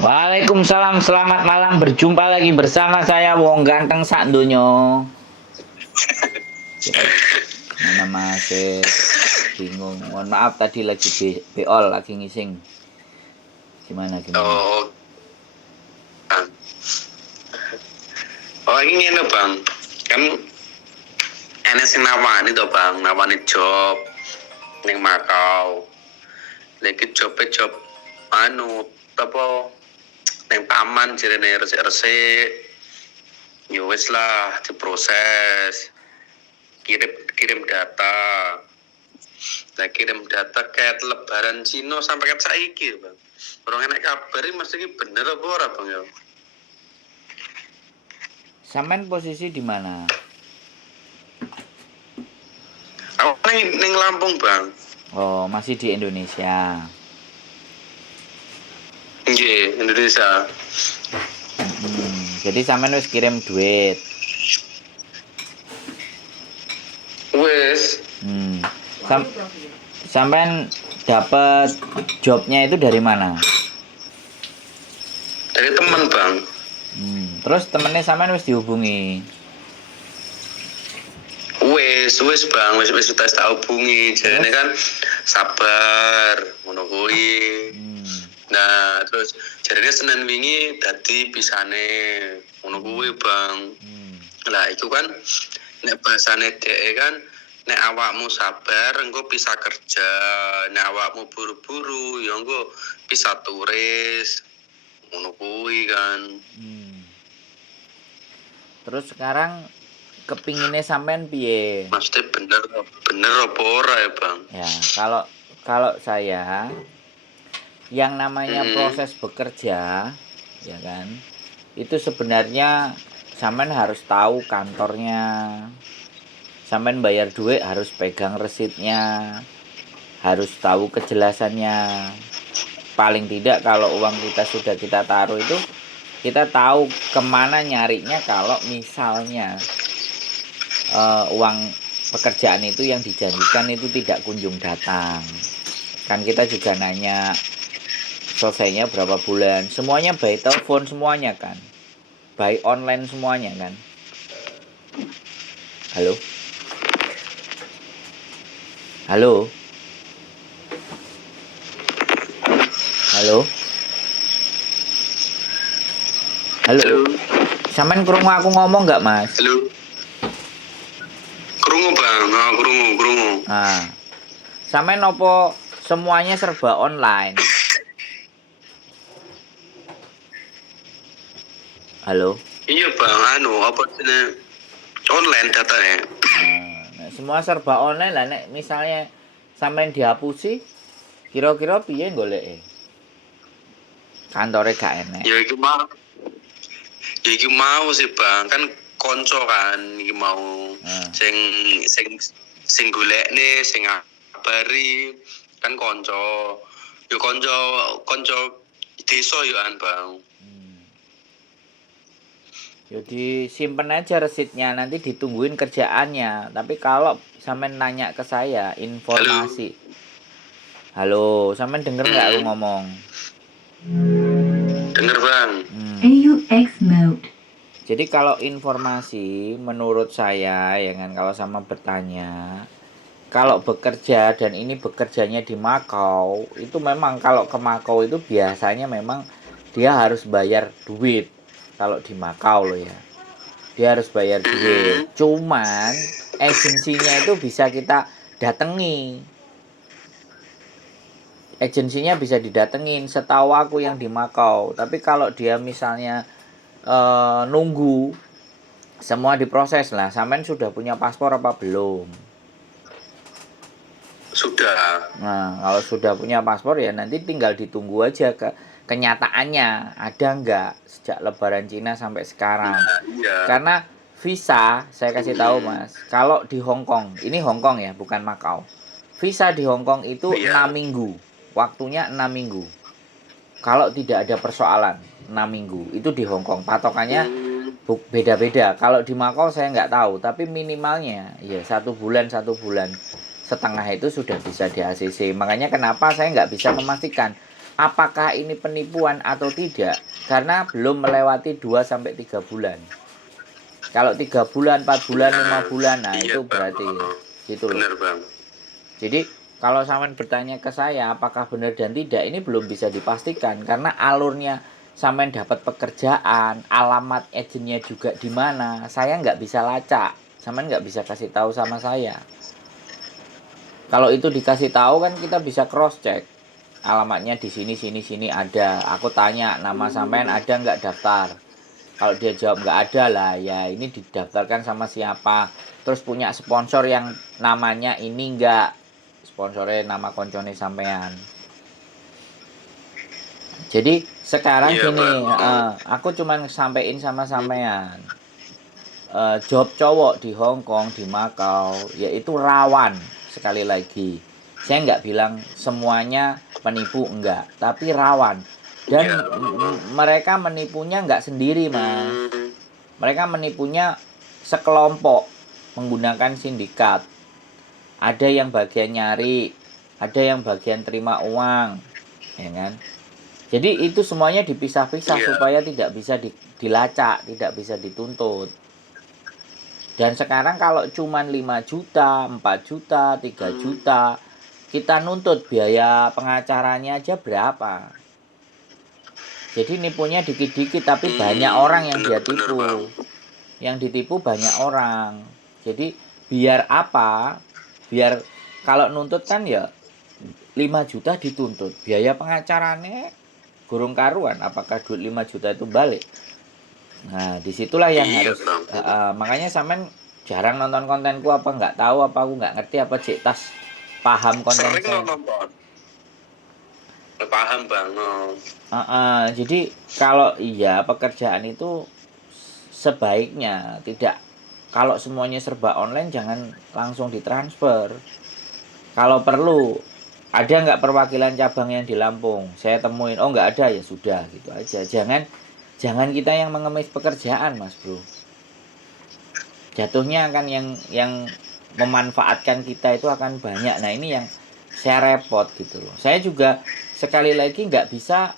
Waalaikumsalam, selamat malam. Berjumpa lagi bersama saya Wong Ganteng sak donyo. Mana masih bingung. Mohon maaf tadi lagi beol lagi ngising. Gimana? Oh, Bang. Oh ini nih bang, kan enak sing nawani to bang, nawani job ning Makau. Lagi job anu apa ning paman jarene resik-resik. Ya wis lah diproses. Kirim data. Nah kirim data kayak lebaran Cina sampai kat saiki bang. Orang enak kabar ini mesti bener apa ora bang ya? Sampean posisi di mana? Aku ning Lampung bang. Oh, masih di Indonesia. Nggih, Indonesia. Jadi sampean wis kirim duit. Wes. Sampean dapat jobnya itu dari mana? Dari teman bang. Terus temennya sampean wis dihubungi. Wes bang, wes sudah tak hubungi. Jadi kan sabar, ngono kuwi. Nah, terus jadinya Senin wingi dadi pisane ngono kuwi bang. Lah itu kan nek bahasane dhek kan nek awakmu sabar engko bisa kerja, nek awakmu buru-buru ya engko bisa turis. Ngono kuwi kan. Terus sekarang kepinginnya sampean piye? Maksudnya bener apa ora ya bang? Ya kalau saya yang namanya proses bekerja, ya kan, itu sebenarnya sampean harus tahu kantornya, sampean bayar duit harus pegang resitnya, harus tahu kejelasannya. Paling tidak kalau uang kita sudah kita taruh itu kita tahu kemana nyarinya kalau misalnya uang pekerjaan itu yang dijanjikan itu tidak kunjung datang. Kan kita juga nanya selesainya berapa bulan, semuanya by telepon semuanya kan, by online semuanya kan. Halo halo halo halo sampean krungu aku ngomong nggak mas? Halo. Krungu bang, krungu. Nah, sampean nopo semuanya serba online? Halo. Iya bang, apa jenis online datanya? Nah, semua serba online lah. Nek misalnya sampean dihapusi, kira-kira piye goleke? Kantore gak enek. Ya iki mau sih bang, kan konco kan iki mau sing golekne, sing ngabari kan konco. Yo konco desa yo an bang. Jadi simpen aja resitnya, nanti ditungguin kerjaannya. Tapi kalau sampean nanya ke saya informasi, halo sampean denger nggak aku ngomong? Denger bang. AUX mode. Jadi kalau informasi menurut saya ya kan, kalau sama bertanya, kalau bekerja dan ini bekerjanya di Makau, itu memang kalau ke Makau itu biasanya memang dia harus bayar duit. Kalau di Makau loh ya, dia harus bayar duit. Cuman agensinya itu bisa kita datangi. Agensinya bisa didatengin, setahu aku yang di Makau. Tapi kalau dia misalnya nunggu semua diproses lah, sampean sudah punya paspor apa belum? Sudah. Nah, kalau sudah punya paspor ya nanti tinggal ditunggu aja kenyataannya ada nggak sejak Lebaran Cina sampai sekarang. Ya. Karena visa, saya kasih tahu mas, kalau di Hong Kong, ini Hong Kong ya, bukan Makau. Visa di Hong Kong itu 6 minggu, waktunya 6 minggu. Kalau tidak ada persoalan, 6 minggu, itu di Hong Kong. Patokannya beda-beda. Kalau di Makau saya nggak tahu, tapi minimalnya ya 1 bulan setengah itu sudah bisa di ACC. Makanya kenapa saya nggak bisa memastikan apakah ini penipuan atau tidak karena belum melewati 2-3 bulan. Kalau 3 bulan, 4 bulan, 5 bulan, nah Iya, itu Bang. berarti gitu loh. Bener Bang. Jadi kalau sampean bertanya ke saya apakah benar dan tidak, ini belum bisa dipastikan karena alurnya sampean dapat pekerjaan, alamat agennya juga di mana, saya nggak bisa lacak, sampean nggak bisa kasih tahu sama saya. Kalau itu dikasih tahu kan kita bisa cross check, alamatnya di sini sini sini ada. Aku tanya nama sampean ada nggak daftar. Kalau dia jawab nggak ada lah, ya ini didaftarkan sama siapa. Terus punya sponsor yang namanya ini nggak, sponsornya nama koncone sampean. Jadi sekarang Iya, gini, Bang. aku cuman sampein sama sampean. Job cowok di Hong Kong, di Makau, yaitu rawan. Sekali lagi, saya nggak bilang semuanya penipu, enggak, tapi rawan. Dan Iya. mereka menipunya nggak sendiri, Mas. Hmm. Mereka menipunya sekelompok menggunakan sindikat. Ada yang bagian nyari, ada yang bagian terima uang, ya kan? Jadi itu semuanya dipisah-pisah Iya. supaya tidak bisa dilacak, tidak bisa dituntut. Dan sekarang kalau cuman 5 juta, 4 juta, 3 juta, kita nuntut biaya pengacaranya aja berapa. Jadi nipunya dikit-dikit tapi banyak orang yang dia Bener-bener Bang. tipu. Yang ditipu banyak orang. Jadi biar apa? Biar kalau nuntut kan ya 5 juta dituntut. Biaya pengacaranya gurung karuan. Apakah duit 5 juta itu balik? Nah, disitulah yang Iya harus Bang. makanya sampean jarang nonton kontenku, apa nggak tahu, apa aku nggak ngerti, apa cek tas paham konten Sering saya. nonton. Paham Bang. Oh. Jadi kalau iya pekerjaan itu sebaiknya tidak, kalau semuanya serba online jangan langsung ditransfer. Kalau perlu ada nggak perwakilan cabang yang di Lampung, saya temuin, oh nggak ada, ya sudah gitu aja. Jangan kita yang mengemis pekerjaan, Mas Bro. Jatuhnya akan yang memanfaatkan kita itu akan banyak. Nah ini yang saya repot gitu loh. Saya juga sekali lagi nggak bisa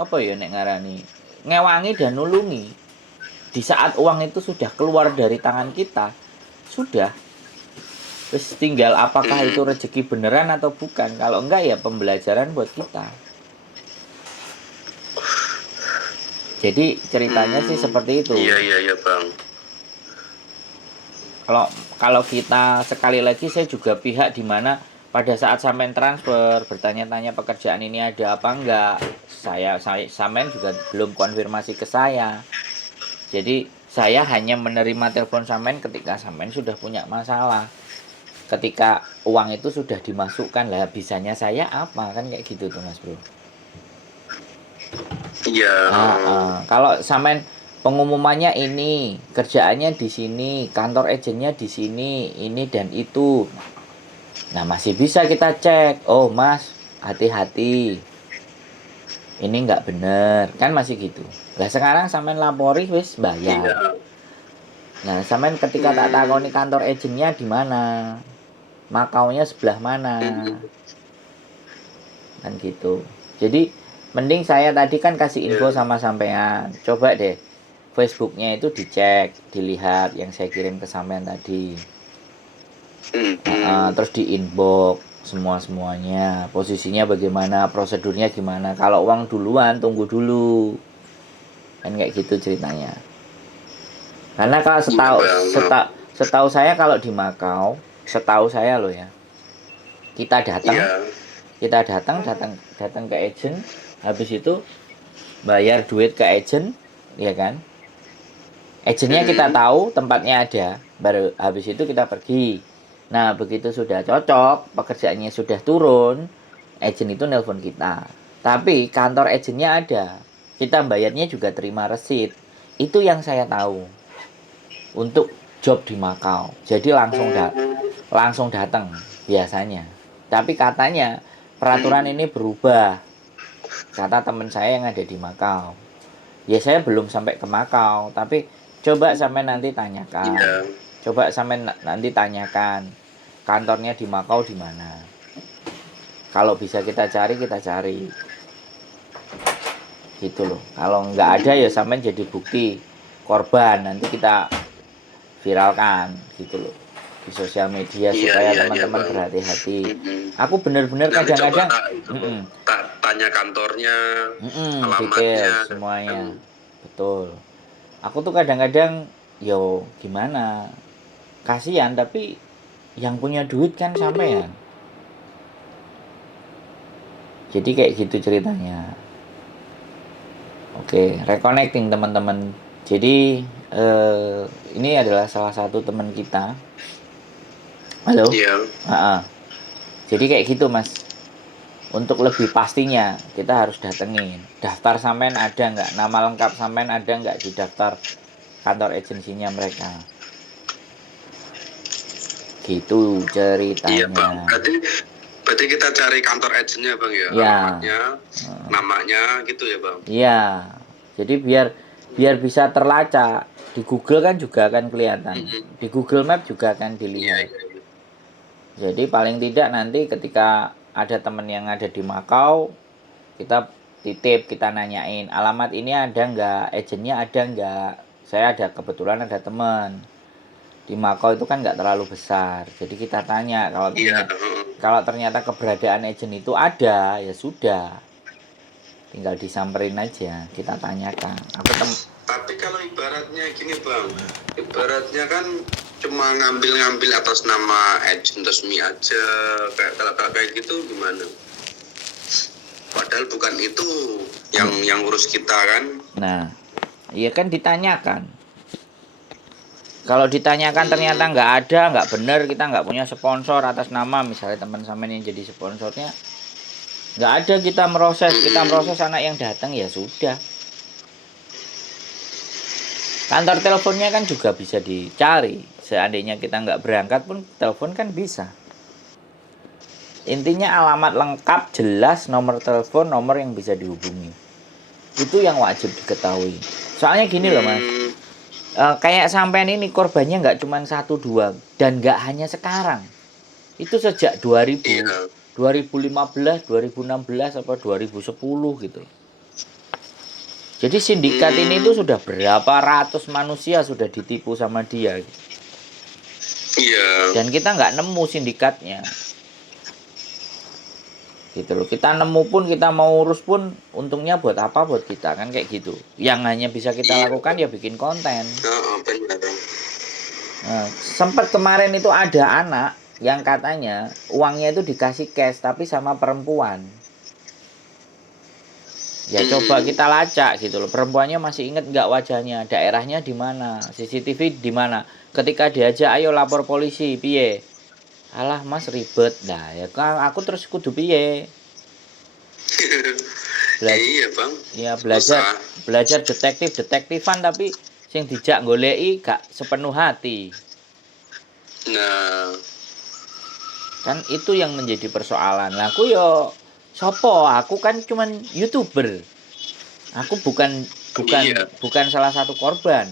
apa ya nek ngarani ngewangi dan nulungi di saat uang itu sudah keluar dari tangan kita. Sudah, terus tinggal apakah itu rezeki beneran atau bukan. Kalau enggak ya pembelajaran buat kita. Jadi ceritanya sih seperti itu. Iya Bang. Kalau kita sekali lagi, saya juga pihak di mana pada saat sampean transfer bertanya-tanya pekerjaan ini ada apa enggak, saya sampean juga belum konfirmasi ke saya. Jadi saya hanya menerima telepon sampean ketika sampean sudah punya masalah. Ketika uang itu sudah dimasukkan, lah bisanya saya apa, kan kayak gitu tuh Mas Bro. Iya. Kalau sampean pengumumannya ini, kerjaannya di sini, kantor agennya di sini, ini dan itu. Nah, masih bisa kita cek. Oh, Mas, hati-hati. Ini nggak bener, kan masih gitu. Lah sekarang sampean lapori wis bayar. Iya. Nah, sampean ketika tak takoni kantor agennya di mana? Makaunya sebelah mana? Kan gitu. Jadi mending saya tadi kan kasih info sama sampean. Coba deh Facebooknya itu dicek, dilihat yang saya kirim ke sampean tadi. Terus di inbox semuanya, posisinya bagaimana, prosedurnya gimana. Kalau uang duluan tunggu dulu, kan kayak gitu ceritanya. Karena kalau setahu saya kalau di Makau, setahu saya loh ya, kita datang ke agent, habis itu bayar duit ke agent, ya kan? Agentnya kita tahu tempatnya ada, baru habis itu kita pergi. Nah begitu sudah cocok, pekerjaannya sudah turun, agent itu nelpon kita. Tapi kantor agentnya ada, kita bayarnya juga terima resit. Itu yang saya tahu untuk job di Makau. Jadi langsung datang biasanya. Tapi katanya peraturan ini berubah, kata teman saya yang ada di Makau. Ya saya belum sampai ke Makau, tapi coba sampai nanti tanyakan. Coba sampai nanti tanyakan kantornya di Makau di mana. Kalau bisa kita cari, gitu loh. Kalau nggak ada ya sampean jadi bukti korban, nanti kita viralkan gitu loh di sosial media Iya, supaya iya, iya, teman-teman Bang. berhati-hati. Mm-mm. Aku bener-bener Nanti coba kadang-kadang tak itu tak tanya kantornya, detail alamatnya kan. semuanya. Betul. Aku tuh kadang-kadang yo gimana? Kasihan tapi yang punya duit kan sampean. Jadi kayak gitu ceritanya. Oke, reconnecting teman-teman. Jadi ini adalah salah satu teman kita. Halo. Iya. Jadi kayak gitu mas. Untuk lebih pastinya kita harus datengin. Daftar sampean ada nggak? Nama lengkap sampean ada nggak di daftar kantor agensinya mereka? Gitu Iya Bang, ceritanya. berarti kita cari kantor agentnya Bang ya, Ya, alamatnya, namanya gitu ya Bang. iya. Jadi biar biar bisa terlacak di Google kan juga akan kelihatan. Mm-mm. Di Google Map juga akan Iya, dilihat. iya, iya. Jadi paling tidak nanti ketika ada teman yang ada di Makau, kita titip, kita nanyain alamat ini ada nggak, agennya ada nggak. Saya ada kebetulan ada teman di Makau itu kan nggak terlalu besar. Jadi kita tanya Iya, kalau ternyata keberadaan agen itu ada, ya sudah. Tinggal disamperin aja, kita tanyakan. tapi kalau ibaratnya gini Bang, ibaratnya kan cuma ngambil-ngambil atas nama agent resmi aja, kalau kayak gitu gimana? Padahal bukan itu yang urus kita kan. Nah, iya kan ditanyakan. Kalau ditanyakan ternyata nggak ada, nggak benar, kita nggak punya sponsor atas nama misalnya teman sampean yang jadi sponsornya, nggak ada, kita meroses anak yang datang ya sudah. Kantor teleponnya kan juga bisa dicari. Seandainya kita nggak berangkat pun telepon kan bisa. Intinya alamat lengkap, jelas, nomor telepon, nomor yang bisa dihubungi. Itu yang wajib diketahui. Soalnya gini loh mas, kayak sampean ini korbannya nggak cuma 1 2 dan nggak hanya sekarang. Itu sejak 2000, Iya. 2015, 2016 apa 2010 gitu. Jadi sindikat ini tuh sudah berapa ratus manusia sudah ditipu sama dia. Iya. Dan kita nggak nemu sindikatnya. Gitu loh. Kita nemu pun, kita mau urus pun, untungnya buat apa buat kita kan kayak gitu. Yang hanya bisa kita lakukan ya bikin konten. Benar. Nah, sempat kemarin itu ada anak yang katanya uangnya itu dikasih cash tapi sama perempuan. Ya coba kita lacak gitu loh. Perempuannya masih inget nggak wajahnya, daerahnya di mana, CCTV di mana. Ketika diajak ayo lapor polisi, piye? Alah mas ribet. Nah ya kan aku terus kudu piye? Iya Bang. Ya belajar detektifan tapi sing dijak goleki gak sepenuh hati. Nah, Kan itu yang menjadi persoalan. Lah aku yo sopo? Aku kan cuman YouTuber. Aku iya. bukan salah satu korban.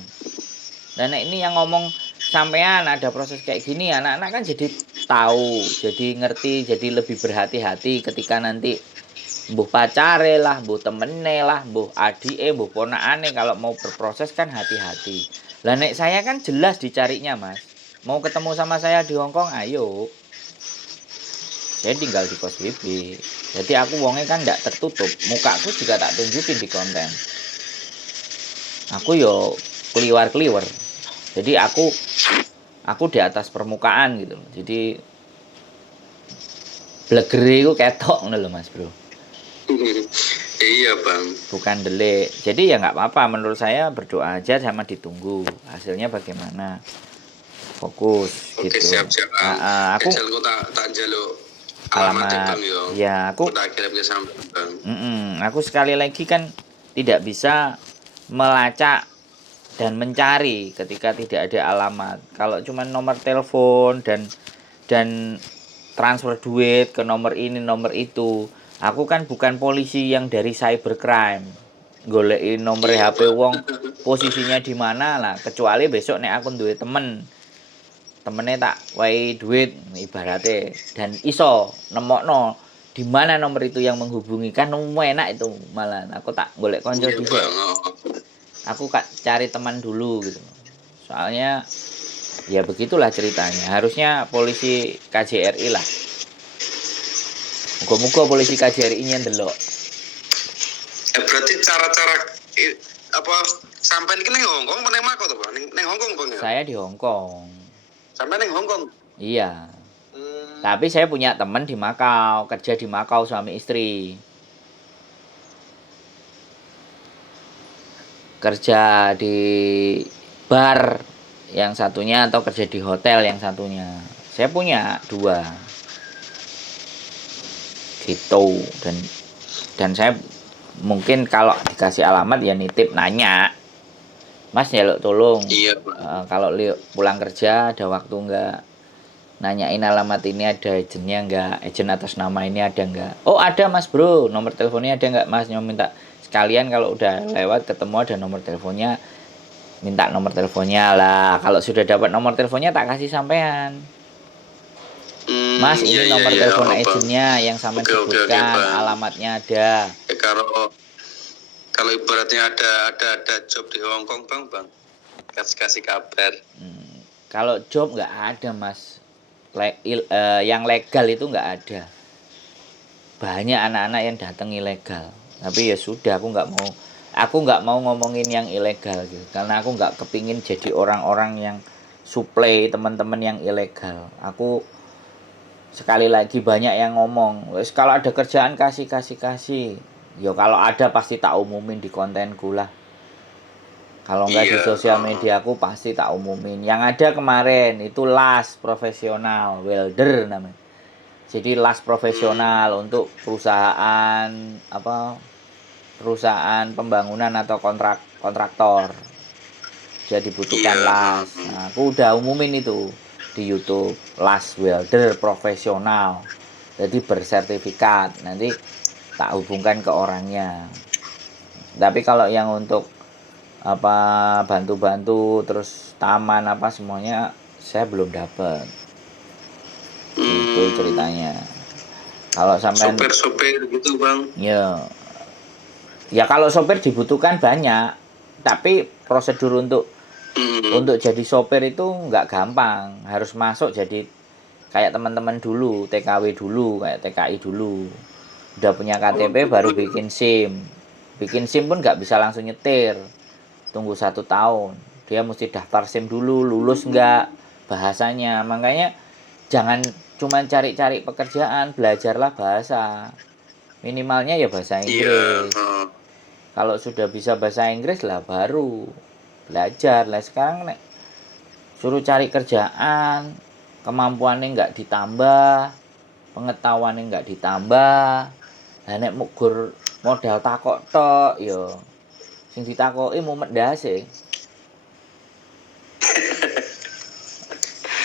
Dan ini yang ngomong sampean ada proses kayak gini, anak-anak kan jadi tahu, jadi ngerti, jadi lebih berhati-hati ketika nanti mbuh pacare lah, mbuh temene lah, mbuh adike, mbuh ponakane kalau mau berproses kan hati-hati. Lah nek saya kan jelas dicarinya, Mas. Mau ketemu sama saya di Hongkong, ayo. Saya tinggal di kos BB. Jadi aku wongnya kan ndak tertutup, mukaku juga tak tunjukin di konten. Aku yo kliwar-kliwer. Jadi aku di atas permukaan gitu. Jadi blegere iku ketok ngono lho Mas, Bro. Iya Bang. Bukan delik. Jadi ya nggak apa-apa, menurut saya berdoa aja sama ditunggu hasilnya bagaimana. Fokus Oke, gitu. siap-siap Bang. Aku Ejalku tak jaluk alamat Bang yo. ya aku Tak kirim ke sampean Bang. aku sekali lagi kan tidak bisa melacak dan mencari ketika tidak ada alamat. Kalau cuma nomor telepon dan transfer duit ke nomor ini nomor itu, aku kan bukan polisi yang dari cybercrime golekin nomor Iya HP Bang. wong posisinya di mana lah, kecuali besok nek aku duwe temennya tak wae duit ibaratnya dan iso nemokno di mana nomor itu yang menghubungi, kan enak itu malah aku tak golek konco Iya, dhisik. Bang. Aku cari teman dulu gitu. Soalnya ya begitulah ceritanya. Harusnya polisi KJRI lah. Muga-muga polisi KJRI-nya ndelok. Berarti cara-cara apa sampai ini neng Hongkong apa neng Makau tuh Bang? Neng Hongkong Bang ya? Saya di Hongkong. Sampai neng Hongkong. Iya. Tapi saya punya teman di Makau, kerja di Makau suami istri. Kerja di bar yang satunya atau kerja di hotel yang satunya. Saya punya 2. Gitu. Dan saya mungkin kalau dikasih alamat ya nitip nanya. Mas jaluk tolong. Iya, Bang. Kalau pulang kerja ada waktu enggak? Nanyain alamat ini ada agennya enggak, agen atas nama ini ada enggak. Oh ada mas bro, nomor teleponnya ada enggak mas, minta sekalian kalau udah lewat ketemu ada nomor teleponnya, minta nomor teleponnya lah. Kalau sudah dapat nomor teleponnya tak kasih sampean, mas ini nomor telepon agennya yang sampean sebutkan, alamatnya ada. Kalau ibaratnya ada job di Hongkong bang kasih kabar. Kalau job nggak ada mas. Yang legal itu nggak ada, banyak anak-anak yang datang ilegal, tapi ya sudah aku nggak mau ngomongin yang ilegal gitu, karena aku nggak kepingin jadi orang-orang yang suplai teman-teman yang ilegal. Aku sekali lagi banyak yang ngomong, wes kalau ada kerjaan kasih, yo kalau ada pasti tak umumin di kontenku lah. Kalau enggak di sosial media aku pasti tak umumin. Yang ada kemarin itu las profesional, welder namanya. Jadi las profesional untuk perusahaan pembangunan atau kontraktor. Dia dibutuhkan las. Nah, aku udah umumin itu di YouTube, las welder profesional. Jadi bersertifikat. Nanti tak hubungkan ke orangnya. Tapi kalau yang untuk bantu-bantu terus taman semuanya saya belum dapat. Itu ceritanya. Kalau sampai sopir gitu bang. Ya kalau sopir dibutuhkan banyak, tapi prosedur untuk jadi sopir itu nggak gampang. Harus masuk jadi kayak teman-teman dulu, TKW dulu, kayak TKI dulu. Udah punya KTP baru bikin SIM. Bikin SIM pun nggak bisa langsung nyetir. Tunggu 1 tahun, dia mesti daftar SIM dulu, lulus enggak bahasanya. Makanya jangan cuma cari-cari pekerjaan, belajarlah bahasa, minimalnya ya bahasa Inggris. Kalau sudah bisa bahasa Inggris lah baru belajar lah. Sekarang suruh cari kerjaan, kemampuannya enggak ditambah, pengetahuannya enggak ditambah, nek mugur modal takok tok yo sing ditakoki mumet ndase.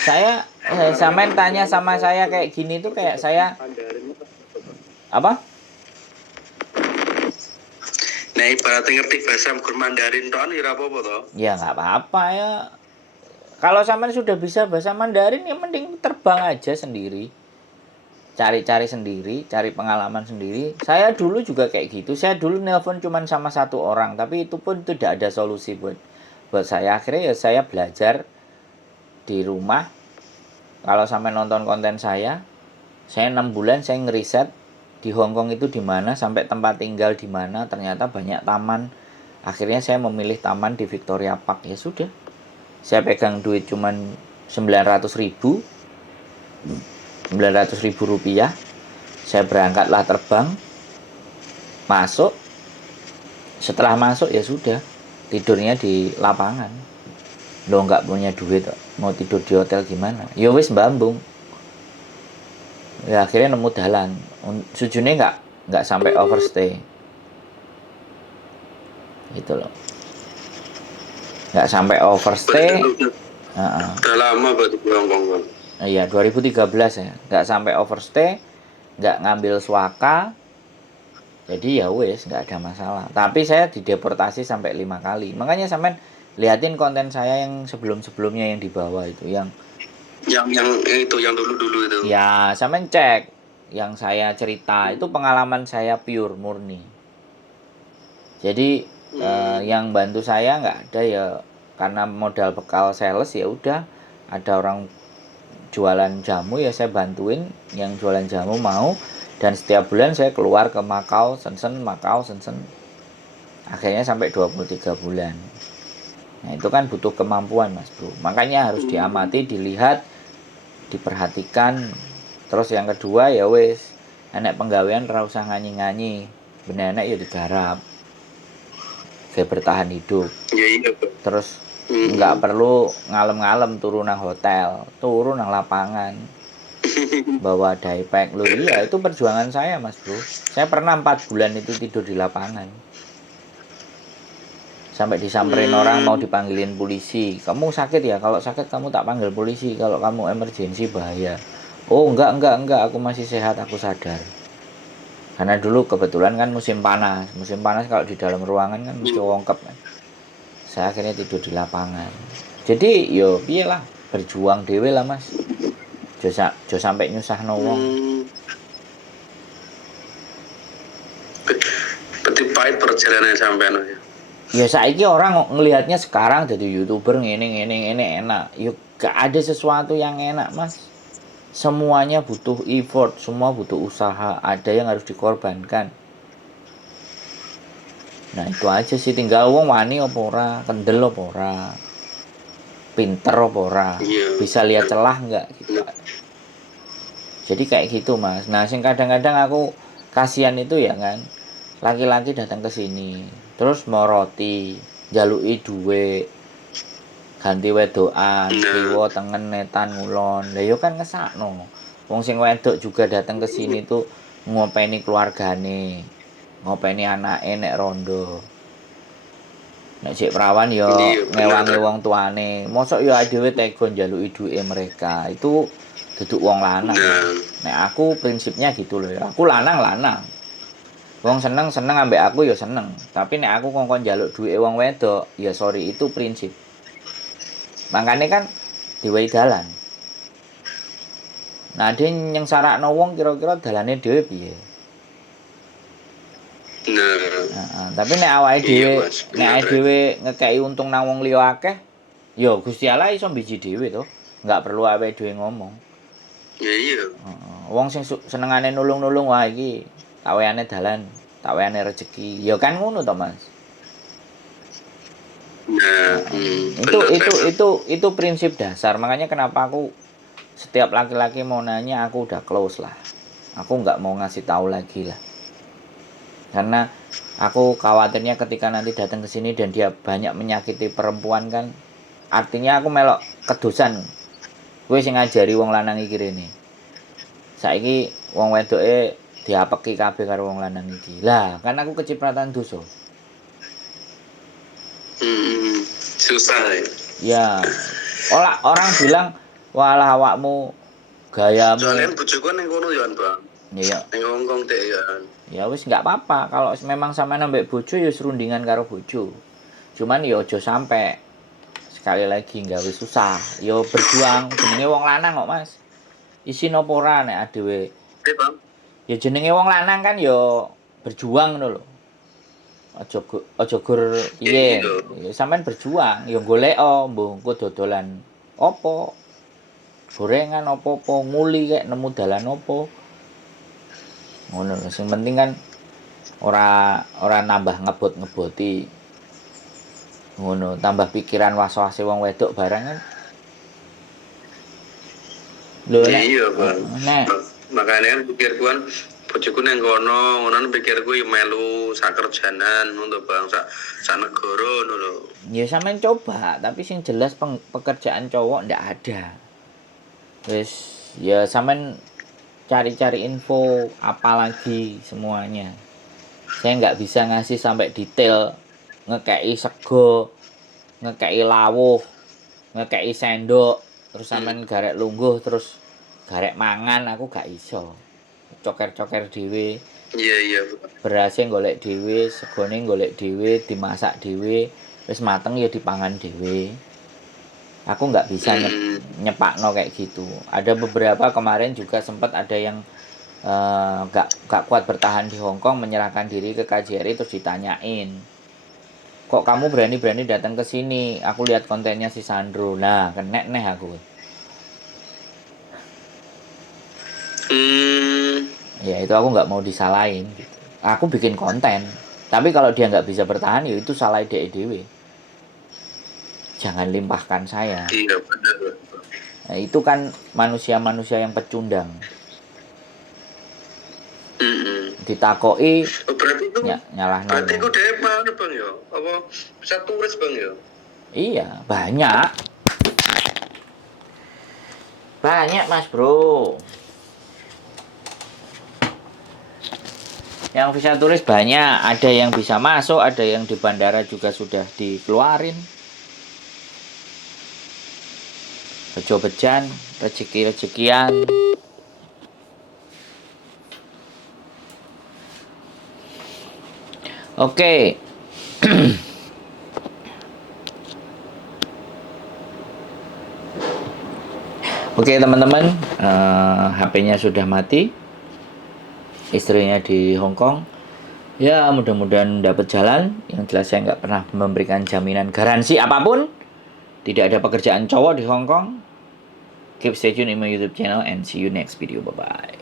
Saya sampean tanya sama saya kayak gini tuh kayak saya apa? Nah, ibaratnya ngerti bahasa Mandarin tok ya apa-apa toh? Ya enggak apa-apa ya. Kalau sampean sudah bisa bahasa Mandarin ya mending terbang aja sendiri. Cari-cari sendiri, cari pengalaman sendiri. Saya dulu juga kayak gitu. Saya dulu nelpon cuma sama 1 orang, tapi itu pun tidak ada solusi buat saya. Akhirnya ya saya belajar di rumah. Kalau sampai nonton konten saya 6 bulan saya ngeriset di Hongkong itu di mana, sampai tempat tinggal di mana, ternyata banyak taman. Akhirnya saya memilih taman di Victoria Park. Ya sudah. Saya pegang duit cuma 900.000 rupiah. Saya berangkatlah terbang, masuk. Setelah masuk ya sudah, tidurnya di lapangan. Lo nggak punya duit, mau tidur di hotel gimana? Ya wis mbambung. Ya akhirnya nemu dalan. Sujune nggak sampai overstay. Gitu loh. Nggak sampai overstay. Udah lama berarti di Hongkong kan? Iya 2013 ya, nggak sampai overstay, nggak ngambil swaka, jadi ya wes nggak ada masalah. Tapi saya dideportasi sampai 5 kali. Makanya sampean liatin konten saya yang sebelumnya yang di bawah itu, yang dulu itu. Ya sampean cek yang saya cerita itu pengalaman saya pure murni. Jadi yang bantu saya nggak ada ya, karena modal bekal sales ya udah, ada orang jualan jamu ya saya bantuin yang jualan jamu mau, dan setiap bulan saya keluar ke Macau, Shenzhen, akhirnya sampai 23 bulan. Nah itu kan butuh kemampuan Mas Bro, makanya harus diamati, dilihat, diperhatikan. Terus yang kedua ya wis, enek penggawean ora usah nganyi-nganyi, benenek ya digarap, saya bertahan hidup. Ya iya, Bang. Terus nggak perlu ngalem-ngalem turun nang hotel, turun nang lapangan, bawa daypack. Loh iya, itu perjuangan saya Mas Bro. Saya pernah 4 bulan itu tidur di lapangan, sampai disamperin orang mau dipanggilin polisi. Kamu sakit ya? Kalau sakit kamu tak panggil polisi, kalau kamu emergensi bahaya. Oh enggak, aku masih sehat, aku sadar. Karena dulu kebetulan kan musim panas kalau di dalam ruangan kan mesti wongkep kan. Saya akhirnya tidur di lapangan. Jadi yo piye lah, berjuang dhewe lah Mas. Jo sampai nyusahno wong. Berarti pahit perjalanan sampean ya. Ya saiki orang ngelihatnya sekarang jadi YouTuber ngene enak. Yo gak ada sesuatu yang enak Mas. Semuanya butuh effort, semua butuh usaha, ada yang harus dikorbankan. Nah itu aja sih, tinggal wong wani apa ora, kendel apa ora, pinter apa ora, bisa lihat celah enggak gitu. Jadi kayak gitu Mas. Nah sing kadang-kadang aku kasihan itu ya kan, laki-laki datang ke sini terus mau roti, njaluki duit, ganti wedokan, kiwa tengen netan ngulon. Lah yo kan ngesakno. Wong sing wedok juga datang ke sini tuh ngopeni keluargane, ngopeni anake nek rondo. Nek sik perawan yo ngewangi wong tuane. Mosok yo dhewe tega njaluki duwike mereka. Itu duduk wong lanang. Nek aku prinsipnya gitu loh ya. Aku lanang. Wong seneng ambek aku ya seneng. Tapi nek aku kongkon njaluk duwike wong wedok, ya sorry, itu prinsip. Makanya kan diwehi dalan. Nah, dia yang sarakno wong kira-kira dalane dhewe piye? Nah, tapi nek awake dhewe ngekeki untung nang wong liya akeh, ya Gusti Allah iso mbiji dhewe to. Enggak perlu awake dhewe ngomong. Ya iya. Wong sing senengane nulung-nulung, wah iki taweane dalan, taweane rezeki. Ya kan ngono to, Mas. Nah, itu prinsip dasar. Makanya kenapa aku setiap laki-laki mau nanya aku udah close lah. Aku nggak mau ngasih tahu lagi lah. Karena aku khawatirnya ketika nanti datang ke sini dan dia banyak menyakiti perempuan kan, artinya aku melok kedosan. Kowe sing ngajari wong lanang iki rene. Saiki wong wedoke diapeki kabeh karo wong lanang iki. Lah, kan aku kecipratan dosa. Susah ya. Orang bilang walah awakmu gayamu. Soalnya bojoku ning kono ya, Bang. Iya. Ning Hongkong dek ya. Ya wis enggak apa-apa kalau memang sampean ambek bojo ya serundingan karo bojo. Cuman ya aja sampai sekali lagi gawe susah. Ya berjuang, jenenge wong lanang kok, Mas. Isin apa ora nek adewe. Bang. Ya jenenge wong lanang kan ya berjuang ngono lho. Aja gur piye. Ya sampean berjuang, ya golek mbuh engko dodolan apa. Gorengan apa-apa, nguli kek nemu dalan apa. Ngono lho, sing penting kan ora nambah ngebot-ngeboti. Ngono, tambah pikiran was-wase wong wedok barang kan. Lho nek iya, Bang. Makanya kan pikirku kan bojoku nang kono, ngono pikirku yo melu sak kerjanan ngono Bang, sak negara ngono lho. Ya sampean coba, tapi sing jelas pekerjaan cowok ndak ada. Wis ya sampean cari-cari info apalagi semuanya. Saya nggak bisa ngasih sampai detail, ngekei sego, ngekei lawuh, ngekei sendok, terus sampean garek lungguh, terus garek mangan, aku gak iso. Coker-coker dhewe. Iya. Berasnya golek dhewe, segone golek dhewe, dimasak dhewe, wis mateng ya dipangan dhewe. Aku nggak bisa nyepakno kayak gitu. Ada beberapa kemarin juga sempat ada yang nggak kuat bertahan di Hong Kong, menyerahkan diri ke KJRI, terus ditanyain, kok kamu berani-berani datang ke sini, aku lihat kontennya si Sandro. Nah, kena nih aku. Ya itu aku nggak mau disalahin gitu. Aku bikin konten, tapi kalau dia nggak bisa bertahan, ya itu salah dewe. Jangan limpahkan saya. Iya benar. Nah, itu kan manusia-manusia yang pecundang. Ditakoi Oh, berarti itu nyalah berarti itu nolo. dia mana bang ya? Apa bisa turis bang ya? Iya, banyak mas bro. Yang visa turis banyak, ada yang bisa masuk, ada yang di bandara juga sudah dikeluarin. Bejo-bejan, rezeki-rezekian. Oke. Oke teman-teman, HP-nya sudah mati. Istrinya di Hong Kong. Ya mudah-mudahan dapat jalan. Yang jelas saya nggak pernah memberikan jaminan garansi apapun. Tidak ada pekerjaan cowok di Hong Kong. Keep stay tune in my YouTube channel and see you next video. Bye-bye.